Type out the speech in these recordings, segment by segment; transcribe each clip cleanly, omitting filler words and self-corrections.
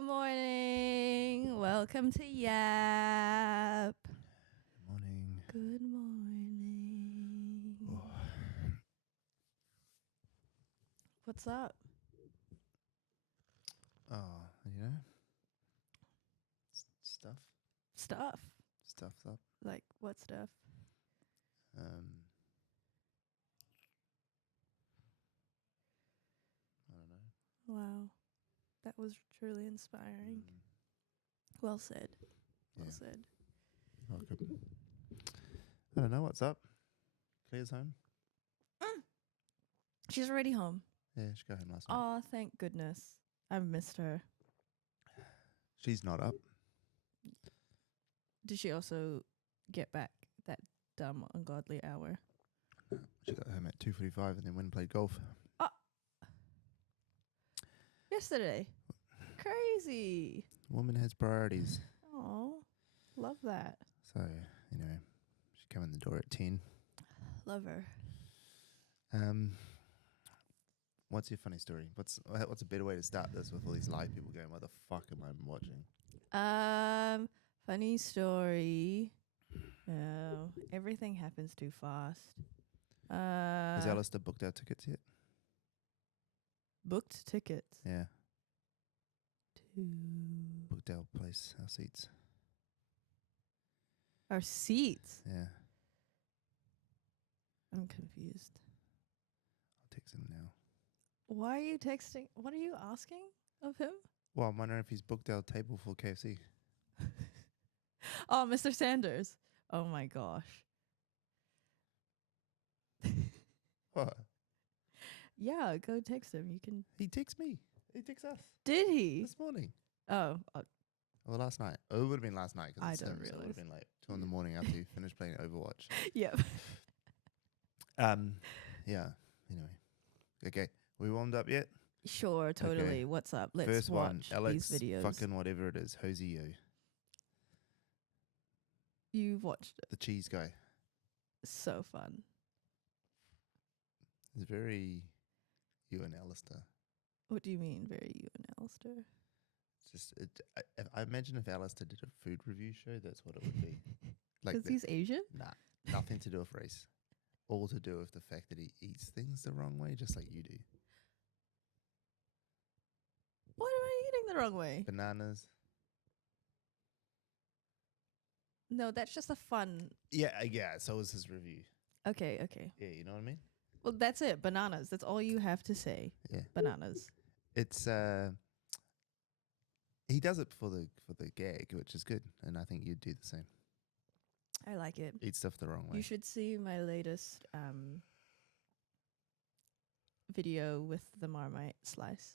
Good morning. Welcome to YAP. Morning. Good morning. Oh, What's up? you know, stuff, Stuff. stuff's up. Like what stuff? I don't know. Wow. That was truly inspiring. Well said. Well Yeah. said. Welcome. I don't know what's up. Claire's home. She's already home. Yeah, she got home last night. Oh, thank goodness. I've missed her. She's not up. Did she also get back that dumb, ungodly hour? No, she got home at 2:45 and then went and played golf. Yesterday. Crazy. Woman has priorities. Oh, love that. So, she came in the door at 10. Love her. What's your funny story? What's a better way to start this with all these live people going, what the fuck am I watching? Funny story. Oh, everything happens too fast. Has Alistair booked our tickets yet? Booked tickets Yeah, to booked our place, our seats. our seats. Yeah, I'm confused. I'll text him now. Why are you texting? What are you asking of him? Well, I'm wondering if he's booked our table for KFC. Oh, Mr. Sanders. Oh my gosh. What? Yeah, go text him. You can. He texts me. He texts us Did he? this morning. Oh, Or last night. Oh, it would have been last night. I It's don't Sims, so it would have realise. been like 2 in the morning after you finished playing Overwatch. yeah. Yeah. Anyway. Okay. We warmed up yet? Sure, totally. Okay. What's up? Let's First one. watch Alex these videos. fucking whatever it is. Hosey you. You've watched it. The cheese guy. So fun. It's very you and Alistair. What do you mean, very you and Alistair? It's just I imagine if Alistair did a food review show, that's what it would be. Because he's Asian? Nah, nothing to do with race. All to do with the fact that he eats things the wrong way, just like you do. What am I eating the wrong way? Bananas. No, that's just a fun. Yeah. So is his review. Okay. Yeah, you know what I mean? Well, that's it. Bananas. That's all you have to say. Yeah. Bananas. It's he does it for the gag, which is good, and I think you'd do the same. I like it. Eat stuff the wrong way. You should see my latest video with the Marmite slice.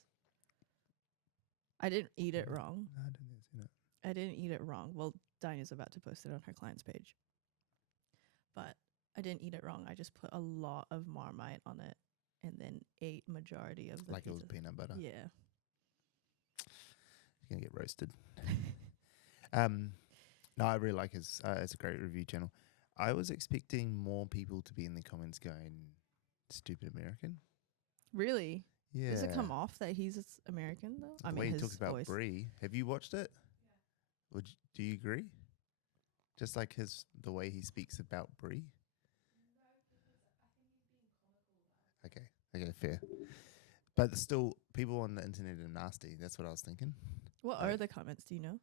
I didn't eat it wrong. No, I didn't see that. I didn't eat it wrong. Well, Dinah's about to post it on her client's page. But I didn't eat it wrong. I just put a lot of Marmite on it and then ate majority of the Like pizza. it was peanut butter. Yeah. You're gonna get roasted. No, I really like his. It's a great review channel. I was expecting more people to be in the comments going, "Stupid American." Really? Yeah. Does it come off that he's American though? The way he talks about Brie. Have you watched it? Yeah. Do you agree? Just like the way he speaks about Brie. Okay, fair. But still, people on the internet are nasty. That's what I was thinking. What are the comments? Do you know?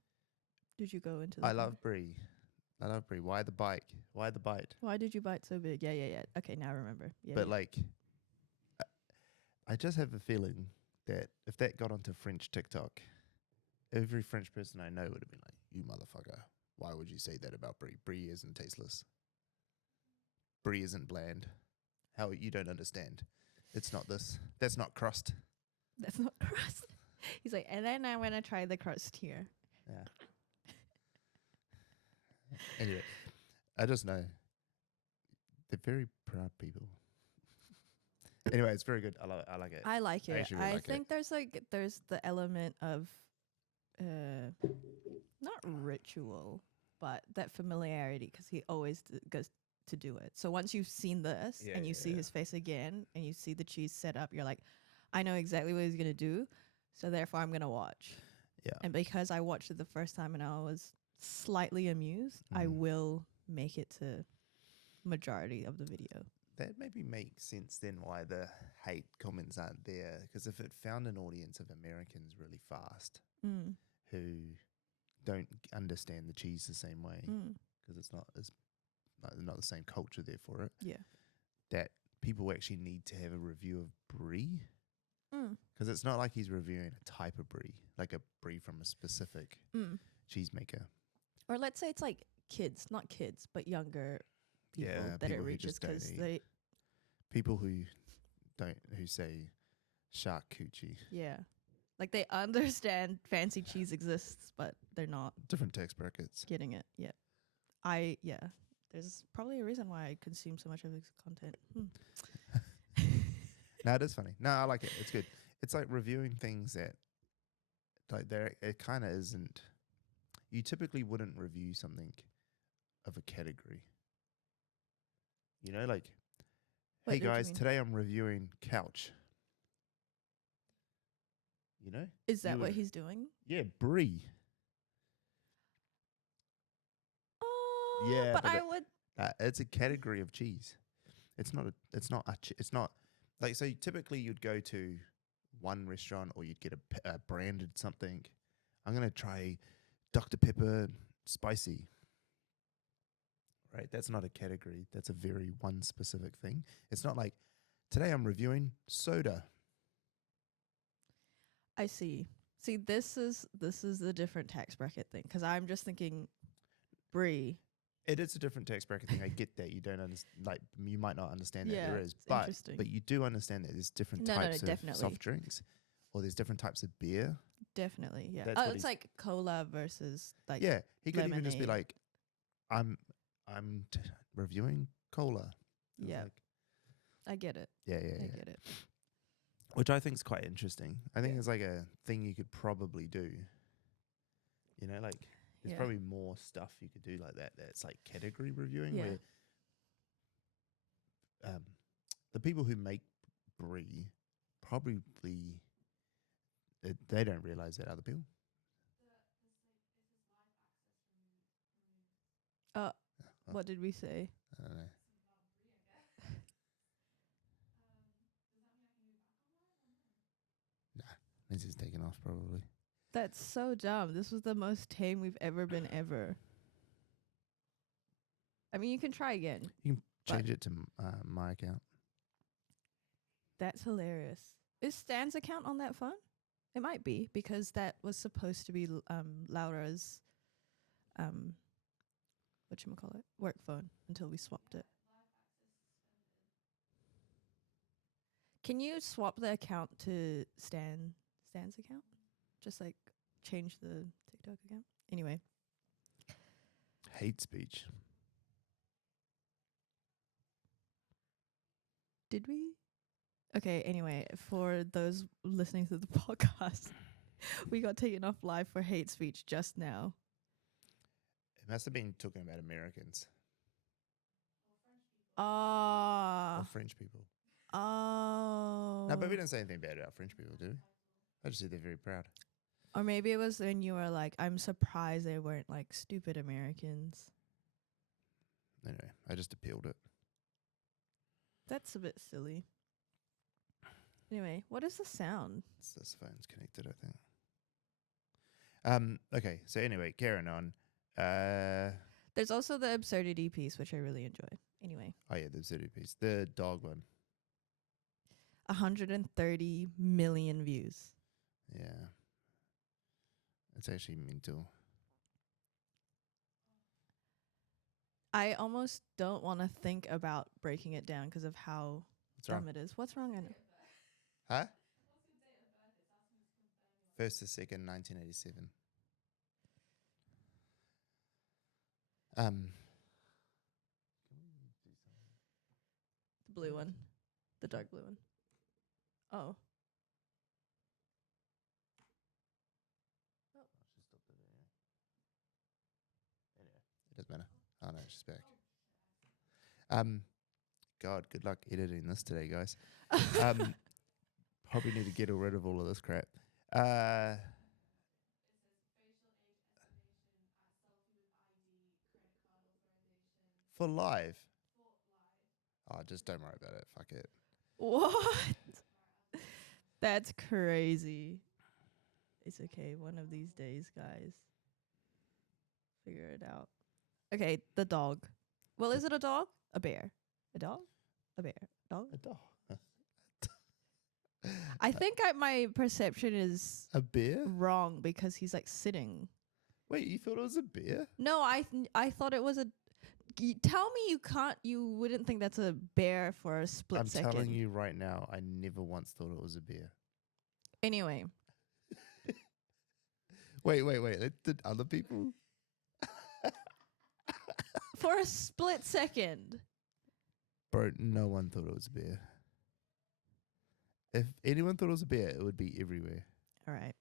Did you go into? I love Brie. Why the bike? Why the bite? Why did you bite so big? Yeah. Okay, now I remember. Yeah. But like, I just have a feeling that if that got onto French TikTok, every French person I know would have been like, "You motherfucker! Why would you say that about Brie? Brie isn't tasteless. Brie isn't bland. How you don't understand? It's not this. That's not crust." That's not crust. He's like, and then I'm gonna try the crust here. Yeah. Anyway, I just know they're very proud people. Anyway, it's very good. I like it. I like it. actually really I like think there's the element of not ritual, but that familiarity because he always goes to do it. So once you've seen this and you see his face again and you see the cheese set up, you're like, I know exactly what he's gonna do, so therefore I'm gonna watch. Yeah. And because I watched it the first time and I was slightly amused, I Mm. will make it to majority of the video. That maybe makes sense then why the hate comments aren't there. Because if it found an audience of Americans really fast Mm. who don't understand the cheese the same way, Mm. because it's not as not the same culture there for it, Yeah. that people actually need to have a review of brie. Mm. Because it's not like he's reviewing a type of brie, like a brie from a specific Mm. cheesemaker. Or let's say it's like kids, not kids, but younger people Yeah, that people it who reaches just don't because eat. they, People who say shark coochie. yeah, like they understand fancy cheese exists, but they're not Different tax brackets. getting it yet. Yeah, there's probably a reason why I consume so much of his content. No, it is funny. No, I like it. It's good. It's like reviewing things that, like, it kind of isn't. You typically wouldn't review something of a category. You know, like, What hey do you guys, mean? today I'm reviewing couch. You know? Is that You what would- he's doing? Yeah, brie. Yeah, but but I it- would. It's a category of cheese. It's not. It's not like, so. Typically, you'd go to one restaurant or you'd get a branded something. I'm gonna try Dr Pepper spicy. Right, that's not a category. That's a very one specific thing. It's not like today I'm reviewing soda. I see. See, this is the different tax bracket thing because I'm just thinking, brie. It is a different tax bracket thing. I get that you don't understand. Like, you might not understand that Yeah, there is, it's but interesting. you do understand that there's different No, types of definitely. soft drinks, or there's different types of beer. Definitely, yeah. That's Oh, what it's he's- like cola versus like Yeah, he could even just be lemonade. like, "I'm reviewing cola." It was Yeah, like, I get it. yeah, I get it. Which I think is quite interesting. I think Yeah. it's like a thing you could probably do. You know, like, there's Yeah. probably more stuff you could do like that. That's like category reviewing, Yeah. where the people who make brie probably they don't realize that other people. Uh, Oh. what did we say? I don't know. Means he's taken off probably. That's so dumb. This was the most tame we've ever been ever. I mean, you can try again. But- Change it to my account. That's hilarious. Is Stan's account on that phone? It might be because that was supposed to be Laura's whatchamacallit, work phone until we swapped it. Can you swap the account to Stan's account? Just like change the TikTok account. Anyway, Hate speech. did we? Okay, anyway, for those listening to the podcast, we got taken off live for hate speech just now. It must have been talking about Americans Ah. or French people. Oh. No, but we didn't say anything bad about French people, do we? I just said they're very proud. Or maybe it was when you were like, I'm surprised they weren't like stupid Americans. Anyway, I just appealed it. That's a bit silly. Anyway, what is the sound? It's this phone's connected, I think. Okay, so anyway, carrying on. There's also the absurdity piece, which I really enjoy. Anyway, Oh yeah, the Zulu piece. The dog one. 130 million views. Yeah. It's actually mental. I almost don't want to think about breaking it down because of how What's wrong? dumb it is. What's wrong in it? Huh? 1st to 2nd, 1987. The blue one. The dark blue one. Oh. It doesn't matter. Oh no, she's back. God, good luck editing this today, guys. Probably need to get rid of all of this crap. For live. Oh, just don't worry about it. Fuck it. What? That's crazy. It's okay. One of these days, guys. Figure it out. Okay, the dog. Well, is it a dog? A bear? A dog? A bear? Dog? A dog. I think my perception is A bear? wrong because he's like sitting. Wait, you thought it was a bear? No, I thought it was a. Tell me you wouldn't think that's a bear for a split I'm second. telling you right now, I never once thought it was a bear. Anyway, Wait. Did other people? for a split second. Bro, no one thought it was a bear. If anyone thought it was a bear, it would be everywhere. All right.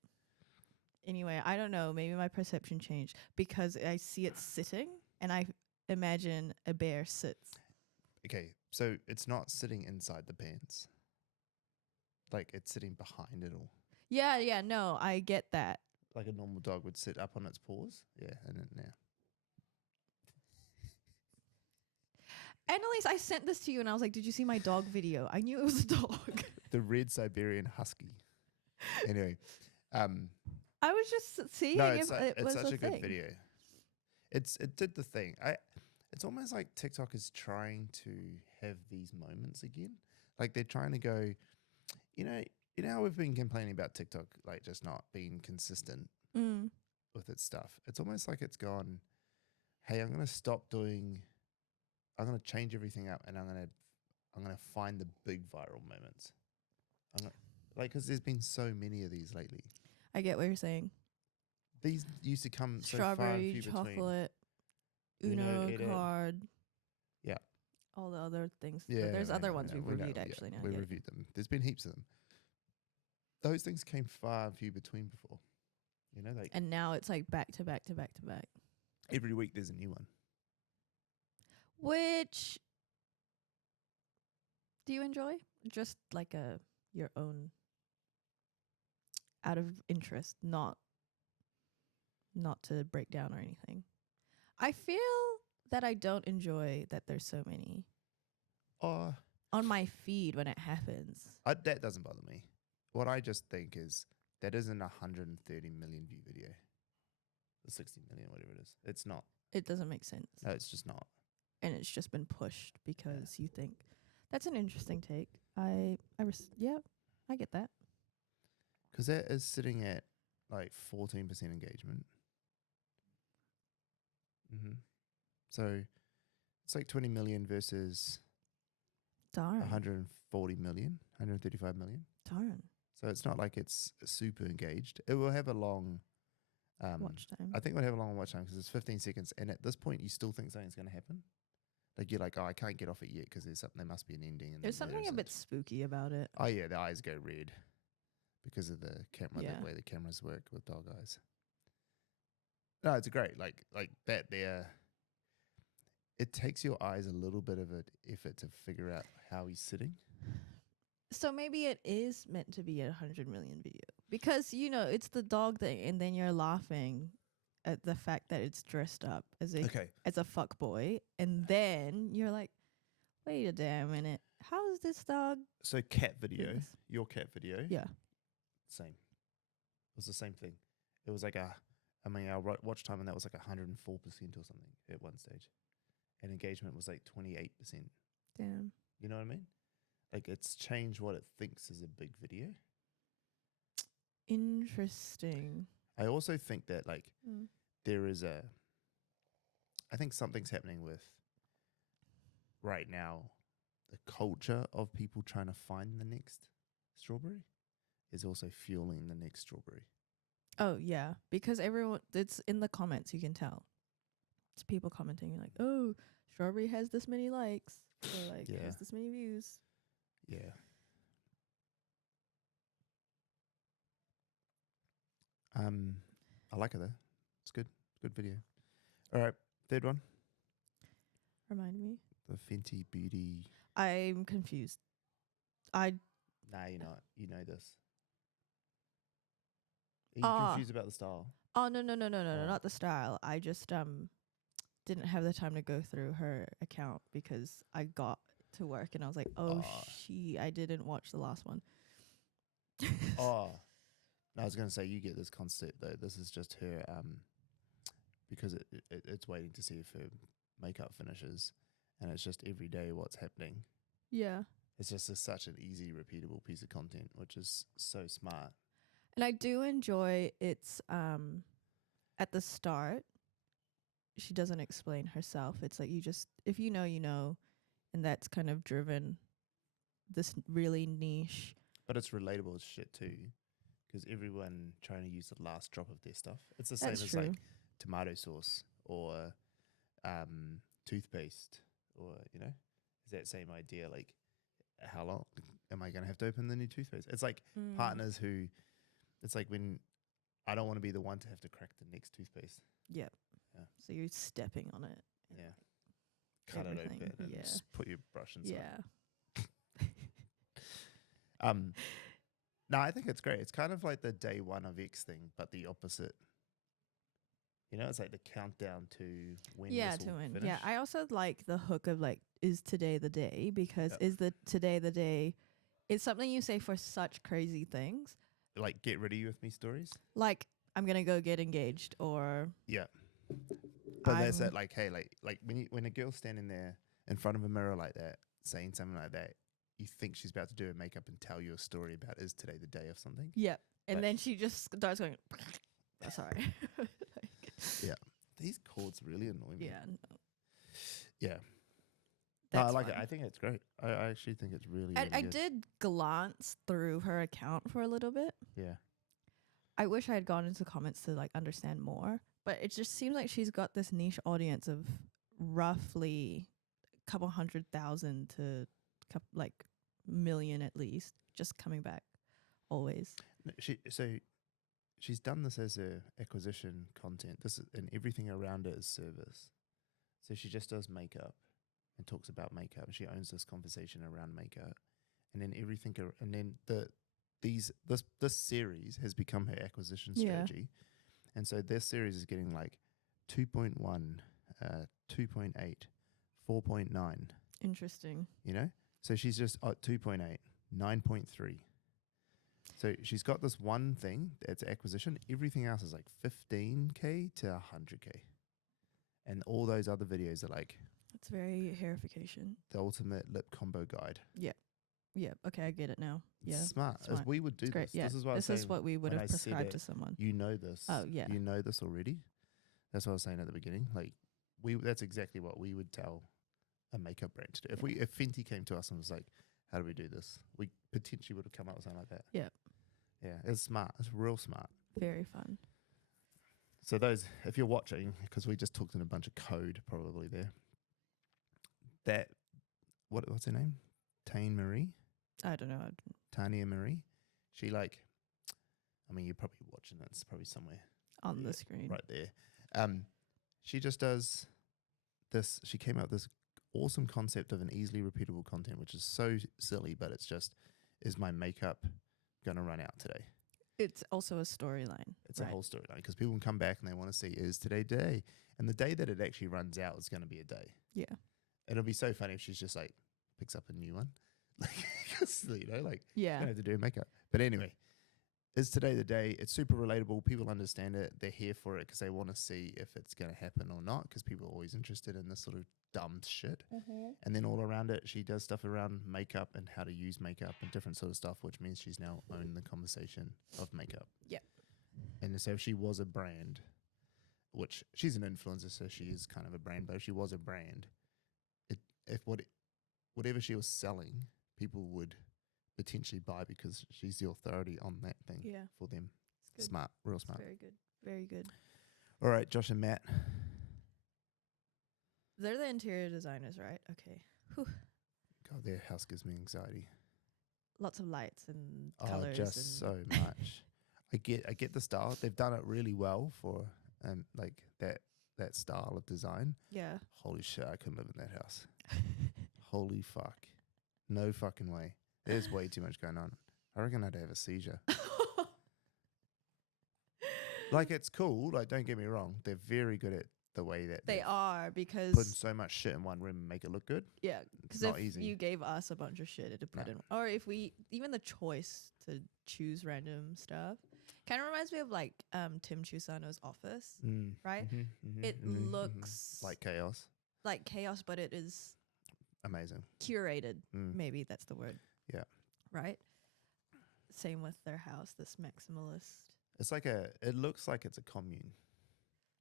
Anyway, I don't know. Maybe my perception changed because I see it sitting and I imagine a bear sits. Okay, so it's not sitting inside the pants. Like, it's sitting behind it all. Yeah, no, I get that. Like a normal dog would sit up on its paws. Yeah, and then now. Annalise, I sent this to you and I was like, did you see my dog video? I knew it was a dog. The red Siberian husky. Anyway, I was just seeing no, if it it's was such a thing. good video. It did the thing. It's almost like TikTok is trying to have these moments again. Like they're trying to go, you know how we've been complaining about TikTok, like just not being consistent with its stuff. It's almost like it's gone, hey, I'm going to change everything up and I'm going to find the big viral moments. Because there's been so many of these lately. I get what you're saying. These used to come Strawberry, so far and few between. chocolate, Uno, Uno card. Yeah. All the other things. Yeah, There's I other know, ones I know. we've We know, reviewed yeah, actually now. We Yeah. reviewed them. There's been heaps of them. Those things came far and few between before. You know, like And now it's like back to back to back to back. every week there's a new one. Which do you enjoy? Just like your own out of interest, not to break down or anything. I feel that I don't enjoy that there's so many Oh, on my feed when it happens. that doesn't bother me. What I just think is that isn't a 130 million view video. The 60 million, whatever it is. It's not. It doesn't make sense. No, it's just not. And it's just been pushed because you think that's an interesting take. I get that. Because that is sitting at like 14% engagement. So it's like 20 million versus Darn. 140 million, 135 million. Darn. So it's not like it's super engaged. It will have a long Watch time. I think we'll have a long watch time because it's 15 seconds. And at this point, you still think something's going to happen. Like you're like, oh, I can't get off it yet because there must be an ending. And There's then something a bit spooky about it. Oh yeah, the eyes go red because of the camera. Yeah. The way the cameras work with dog eyes. No, it's great. Like that there. It takes your eyes a little bit of an effort to figure out how he's sitting. So maybe it is meant to be a 100 million video because it's the dog thing, and then you're laughing at the fact that it's dressed up as a fuck boy, and then you're like, wait a damn minute, how is this dog? So cat video, Yes. your cat video, Yeah, same. It was the same thing. It was like our watch time on that was like 104% or something at one stage, and engagement was like 28%. damn. You know what I mean? Like it's changed what it thinks is a big video. Interesting. I also think that like there is I think something's happening with right now the culture of people trying to find the next strawberry is also fueling the next strawberry. Oh yeah, because it's in the comments, you can tell. It's people commenting like, oh, strawberry has this many likes, or like has this many views. Yeah. I like it though. It's good. Good video. All right, third one. Remind me. The Fenty Beauty. I'm confused. Nah, you're not. You know this. Are you confused about the style? Oh no, not the style. I just didn't have the time to go through her account because I got to work and I was like, oh, I didn't watch the last one. Oh, no, I was going to say, you get this concept though. This is just her, because it's waiting to see if her makeup finishes, and it's just every day what's happening. Yeah. It's just such an easy, repeatable piece of content, which is so smart. And I do enjoy its at the start, she doesn't explain herself. It's like if you know, you know, and that's kind of driven this really niche. But it's relatable as shit too, because everyone trying to use the last drop of their stuff. It's the same as like tomato sauce or toothpaste, or is that same idea? Like, how long am I going to have to open the new toothpaste? It's like partners who, it's like when I don't want to be the one to have to crack the next toothpaste. Yep. Yeah. So you're stepping on it. Yeah. Cut it open and just put your brush inside. Yeah. No, I think it's great. It's kind of like the day one of X thing, but the opposite. It's like the countdown to when this will finish. Yeah, I also like the hook of like, is today the day? Because is the today the day? It's something you say for such crazy things. Like, get ready with me stories? Like, I'm going to go get engaged, or... Yeah. But that's it, like, hey, like when a girl's standing there in front of a mirror like that, saying something like that, you think she's about to do her makeup and tell you a story about, is today the day of something? Yeah. And then she just starts going, oh, sorry. Yeah. These chords really annoy me. Yeah. No. Yeah. No, I like it. I think it's great. I actually think it's really, really I good. did glance through her account for a little bit. Yeah. I wish I had gone into comments to like understand more, but it just seems like she's got this niche audience of roughly a couple 100,000 to like million at least, just coming back always. She's done this as a acquisition content. And everything around it is service. So she just does makeup and talks about makeup. She owns this conversation around makeup, and then everything. And then this series has become her acquisition strategy, and so this series is getting like 2.1, 2.8, 4.9. Interesting. So she's just at 2.8, 9.3. So she's got this one thing that's acquisition. Everything else is like 15K to 100K. And all those other videos are like... It's very hairification. The ultimate lip combo guide. Yeah. Yeah. Okay, I get it now. Yeah. Smart. As we would do this. Yeah. This is what we would have prescribed to someone. You know this. Oh, yeah. You know this already. That's what I was saying at the beginning. Like, that's exactly what we would tell a makeup brand to do. If Fenty came to us and was like, how do we do this? We potentially would have come up with something like that. Yeah. Yeah, it's smart. It's real smart. Very fun. So those, if you're watching, because we just talked in a bunch of code probably there. What's her name? Tane Marie? I don't know. Tania Marie. She you're probably watching it. It's probably somewhere on the screen. Right there. She just does this. She came up with this awesome concept of an easily repeatable content, which is so silly, but it's just, is my makeup going to run out today? It's also a storyline. It's a whole storyline, because people can come back and they want to see, is today day? And the day that it actually runs out is going to be a day. Yeah. It'll be so funny if she's just like picks up a new one. Like, yeah. don't have to do makeup. But anyway, is today the day? It's super relatable. People understand it. They're here for it because they want to see if it's going to happen or not, because people are always interested in this sort of dumb shit. And then all around it, she does stuff around makeup and how to use makeup and different sort of stuff, which means she's now owning the conversation of makeup. Yeah. And so if she was a brand, which she's an influencer, so she is kind of a brand, but if she was a brand, whatever she was selling, people would potentially buy because she's the authority on that thing for them. Smart, real smart. Very good. Very good. All right, Josh and Matt. They're the interior designers, right? Okay. Whew. God, their house gives me anxiety. Lots of lights and colors. Just so much. I get the style. They've done it really well for like that style of design. Yeah. Holy shit, I couldn't live in that house. Holy fuck. No fucking way. There's way too much going on. I reckon I'd have a seizure. Like, it's cool. Like, don't get me wrong. They're very good at the way that They they've are, putting because so much shit in one room and make it look good. yeah, It's because not if easy. you gave us a bunch of shit to put No. in, or if we even the choice to choose random stuff, kind of reminds me of like Tim Chusano's Office, right? It looks like chaos. like chaos, but it is Amazing. curated. Maybe that's the word. Yeah. Right. Same with their house, this maximalist. It's like it looks like it's a commune.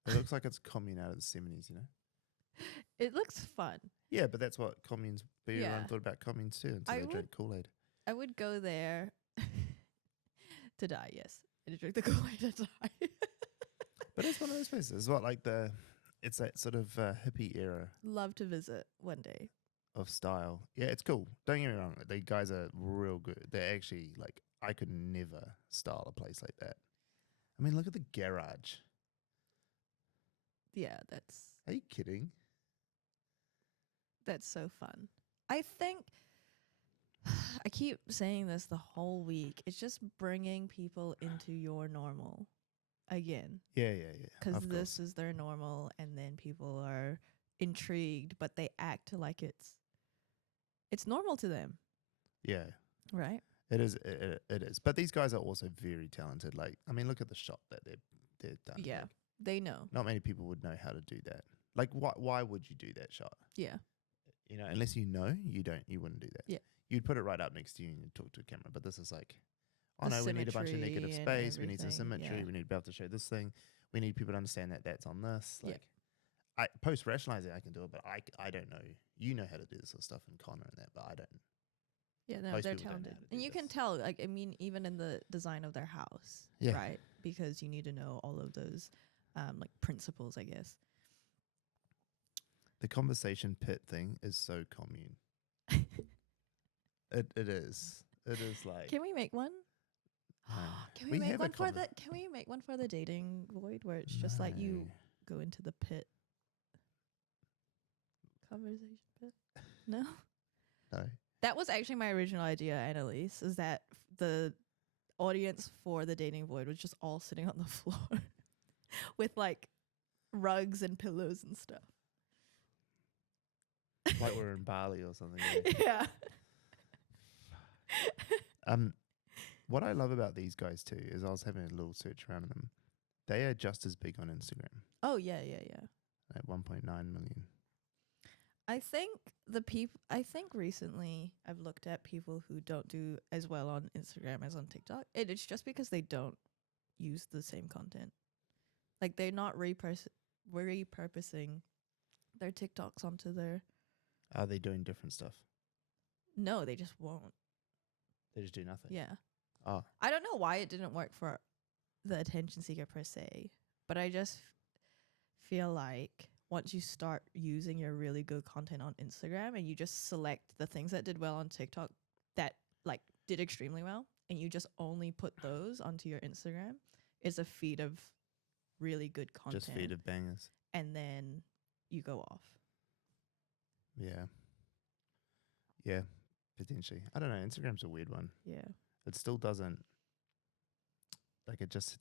It looks like it's a commune out of the 70s, you know? It looks fun. Yeah, but that's what communes, everyone Yeah. thought about communes too until they drank Kool-Aid. I would go there to die, yes. And drink the Kool-Aid to die. But it's one of those places. It's what, like it's that sort of hippie era Love to visit one day. of style. Yeah, it's cool. Don't get me wrong. The guys are real good. They're actually, like, I could never style a place like that. I mean, look at the garage. Yeah, that's... Are you kidding? That's so fun. I think I keep saying this the whole week. It's just bringing people into your normal again. Yeah. Because this is their normal, and then people are intrigued, but they act like it's normal to them. Yeah. Right? It is. It is. But these guys are also very talented. Like, I mean, look at the shot that they've done. Yeah, Like, they know. not many people would know how to do that. Like, why would you do that shot? Yeah. You know, unless you know, you wouldn't do that. Yeah. You'd put it right up next to you and you'd talk to a camera. But this is like, oh The no, we need a bunch of symmetry negative and space. We need some everything, symmetry. yeah. We need to be able to show this thing. We need people to understand that that's on this. Yeah. Like, I post rationalizing, I can do it, but I don't know. You know how to do this sort of stuff in Connor and that, but I don't. Yeah, no, Most they're people don't know talented. how to And do you can this. tell, like, I mean, even in the design of their house, Yeah. right? Because you need to know all of those, like, principles, I guess. The conversation pit thing is so commune. It is. It is like. Can we make one? No. Can we make have a one for conver- the? Can we make one for the dating void where it's just like you No. go into the pit? Conversation pit? No. No. That was actually my original idea, Annalise, is that the audience for the dating void was just all sitting on the floor with like rugs and pillows and stuff. Like we're in Bali or something. Yeah. What I love about these guys too is I was having a little search around them. They are just as big on Instagram Oh yeah. at 1.9 million. I think recently I've looked at people who don't do as well on Instagram as on TikTok. And it's just because they don't use the same content. Like they're not repurposing their TikToks onto their... Are they doing different stuff? No, they just won't. They just do nothing. Yeah. Oh. I don't know why it didn't work for the attention seeker per se, but I just feel like once you start using your really good content on Instagram and you just select the things that did well on TikTok that like did extremely well, and you just only put those onto your Instagram, is a feed of really good content. Just feed of bangers. And then you go off. Yeah. Yeah, potentially. I don't know. Instagram's a weird one. Yeah. It still doesn't, like it just,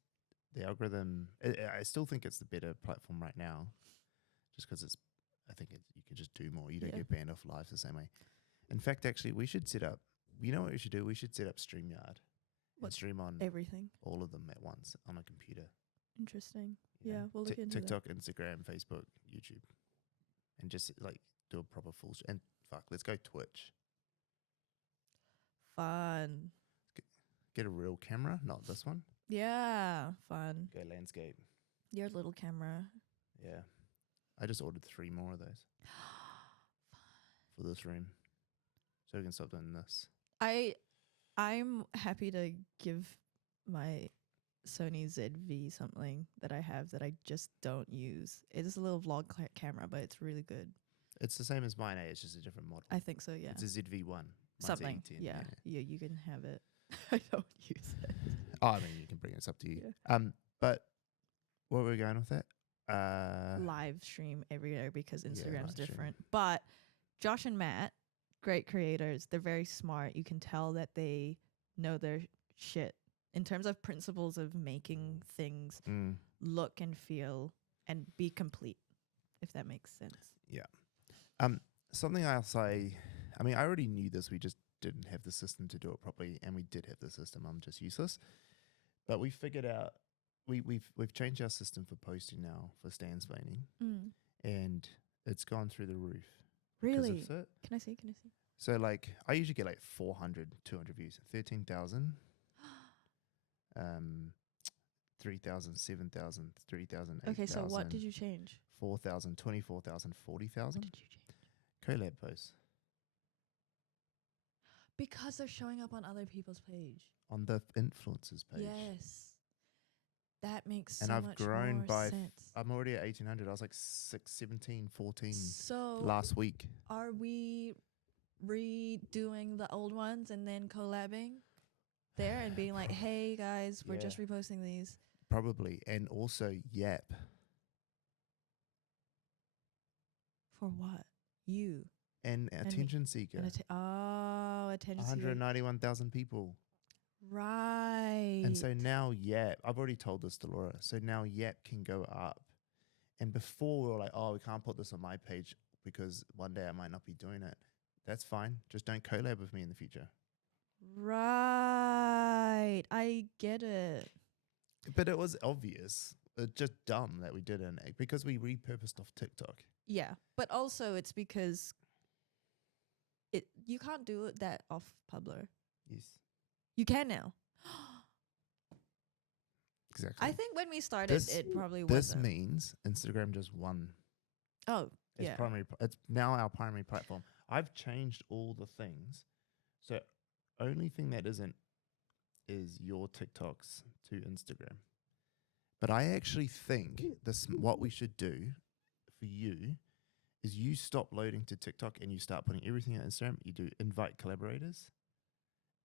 the algorithm, I still think it's the better platform right now, just because I think you can just do more. You don't get banned off live the same way. In fact, actually, we should set up, you know what we should do? We should set up StreamYard. And stream on everything, all of them at once on a computer. Interesting. You know? Yeah, we'll look into TikTok, Instagram, Facebook, YouTube. And just like do a proper full, and fuck, let's go Twitch. Fun. Get a real camera, not this one. Yeah, fun. Go landscape. Your little camera. Yeah. I just ordered 3 more of those. For this room. So we can stop doing this. I'm happy to give my Sony ZV something that I have that I just don't use. It is a little vlog camera, but it's really good. It's the same as mine, it's just a different model. I think so, yeah. It's a ZV-1. Mine's Something, A10, yeah, you can have it. I don't use it. Oh, I mean, you can bring it. It's up to you. Yeah. But where were we going with that? Live stream everywhere because Instagram's live different. But Josh and Matt, great creators. They're very smart. You can tell that they know their shit in terms of principles of making things look and feel and be complete. if that makes sense. Yeah. Something else I mean, I already knew this. We just didn't have the system to do it properly, and we did have the system. I'm just useless. But we figured out we've changed our system for posting now for stansplaining, and it's gone through the roof. Really? Can I see? So like I usually get like 400, 200 views, 13,000, 3,000, 7,000, 3,000, 8,000. Okay, so what did you change? 4,000, 24,000, 40,000. What did you change? Collab posts. Because they're showing up on other people's page. On the influencers page. Yes. That makes and so I've much grown more by sense. I'm already at 1,800. I was like 17, 14 so last week. Are we redoing the old ones and then collabing there and being like, hey guys, we're just reposting these? Probably. And also YAP. For what? You. And attention seeker. Attention seeker. 191,000 people. Right. And so now YAP, I've already told this to Laura, so now YAP can go up. And before we were like, oh, we can't put this on my page because one day I might not be doing it. That's fine. Just don't collab with me in the future. Right. I get it. But it was obvious. It's just dumb that we didn't because we repurposed off TikTok. Yeah. But also it's because you can't do that off Publer. Yes. You can now. Exactly. I think when we started, it probably wasn't. This means Instagram just won. Oh, yeah. It's now our primary platform. I've changed all the things. So only thing that isn't is your TikToks to Instagram. But I actually think what we should do for you is you stop loading to TikTok and you start putting everything on Instagram. You do invite collaborators.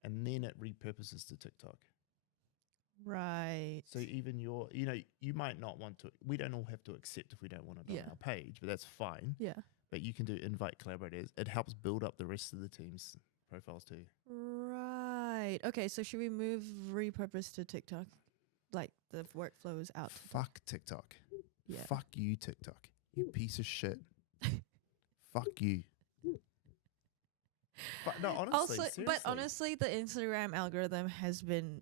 And then it repurposes to TikTok. Right. So even you might not want to, we don't all have to accept if we don't want it on our page, but that's fine. Yeah. But you can do invite collaborators. It helps build up the rest of the team's profiles too. Right. Okay, so should we move repurpose to TikTok? Like the workflow is out. Fuck TikTok. Yeah. Fuck you, TikTok. You piece of shit. Fuck you. But no, honestly, honestly, the Instagram algorithm has been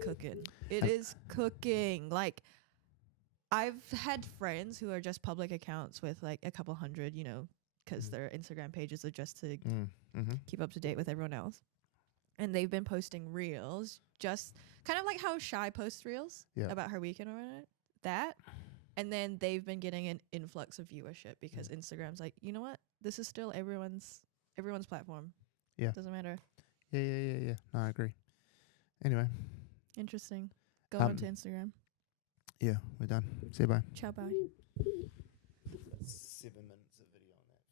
cooking. It is cooking. Like, I've had friends who are just public accounts with like a couple hundred, because their Instagram pages are just to keep up to date with everyone else. And they've been posting reels, just kind of like how Shy posts reels about her weekend or that. And then they've been getting an influx of viewership because Instagram's like, you know what? This is still everyone's platform. Yeah. Doesn't matter. Yeah. No, I agree. Anyway. Interesting. Go on to Instagram. Yeah, we're done. See you, bye. Ciao, bye. 7 minutes of